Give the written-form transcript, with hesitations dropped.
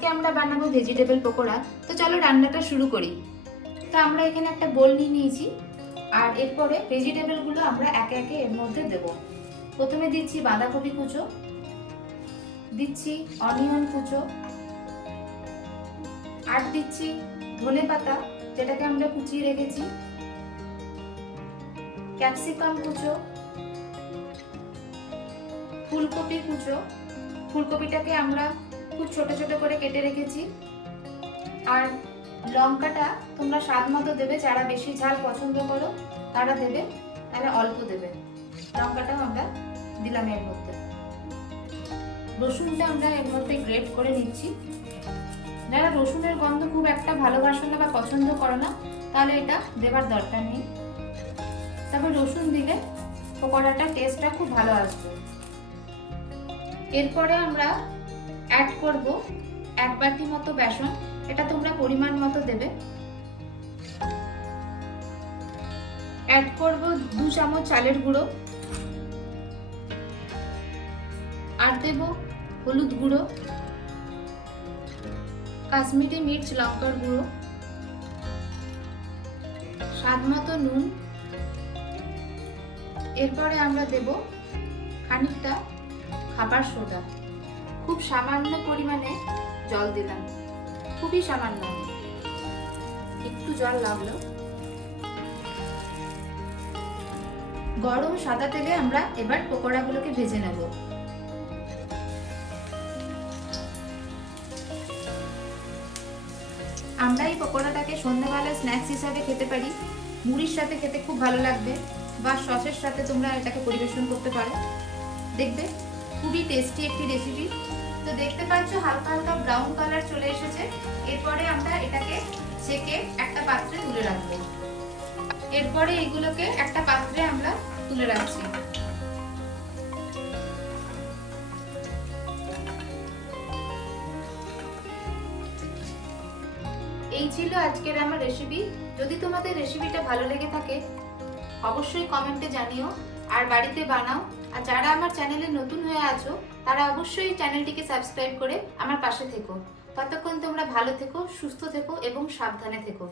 আজকে আমরা বানাবো ভেজিটেবল পকোড়া। তো চলো রান্নাটা শুরু করি। তো আমরা এখানে একটা বোল নিয়ে নিয়েছি, আর এরপরে ভেজিটেবলগুলো আমরা একে একে এর মধ্যে দেব। প্রথমে দিচ্ছি বাঁধাকপি কুচো, দিচ্ছি অনিয়ন কুচো, আর দিচ্ছি ধনেপাতা যেটাকে আমরা কুচিয়ে রেখেছি, ক্যাপসিকাম কুচো, ফুলকপি কুচো, ফুলকপিটাকে আমরা খুব ছোট ছোট করে কেটে রেখেছি, আর লঙ্কাটা তোমরা স্বাদ মতো দেবে। যারা বেশি ঝাল পছন্দ করো তারা দেবে, তাহলে অল্প দেবে। লঙ্কাটাও আমরা দিলাম এর মধ্যে। রসুনটা আমরা এর মধ্যে গ্রেট করে নিচ্ছি। যারা রসুনের গন্ধ খুব একটা ভালোবাসো না বা পছন্দ করো না, তাহলে এটা দেবার দরকার নেই। তবে রসুন দিলে পকোড়াটা টেস্টটা খুব ভালো আসবে। এরপরে আমরা অ্যাড করব 1 বাটি মতো বেসন। এটা তোমরা পরিমাণ মতো দেবে। অ্যাড করব 2 চামচ চালের গুঁড়ো, আর দেব হলুদ গুঁড়ো, কাশ্মীরি মির্চ লঙ্কার গুঁড়ো, স্বাদ মতো নুন। এরপরে আমরা দেব খানিকটা খাবার সোডা। খুব সামান্য পরিমাণে জল দিলাম, খুবই সামান্য, একটু জল লাগলো। গরম সাদা তেলে আমরা এবার পকোড়াগুলোকে ভেজে নেব। আমরা এই পকোড়াটাকে সন্ধ্যাবেলা স্ন্যাক্স হিসাবে খেতে পারি, মুড়ির সাথে খেতে খুব ভালো লাগবে, বা সসের সাথে তোমরা এটাকে পরিবেশন করতে পারো। দেখবে খুবই টেস্টি একটি রেসিপি। তো দেখতে পাচ্ছ হালকা হালকা ব্রাউন কালার চলে এসেছে। এরপরে আমরা এটাকে ছেঁকে একটা পাত্রে তুলে রাখবো। এরপরে এগুলোকে একটা পাত্রে আমরা তুলে রাখছি। এই ছিল আজকের আমার রেসিপি। যদি তোমাদের রেসিপিটা ভালো লেগে থাকে অবশ্যই কমেন্টে জানিও, আর বাড়িতে বানাও। আর যারা আমার চ্যানেলে নতুন হয়ে আছো তারা অবশ্যই চ্যানেলটিকে সাবস্ক্রাইব করে আমার পাশে থেকো। ততক্ষণ তোমরা ভালো থেকো, সুস্থ থেকো এবং সাবধানে থেকো।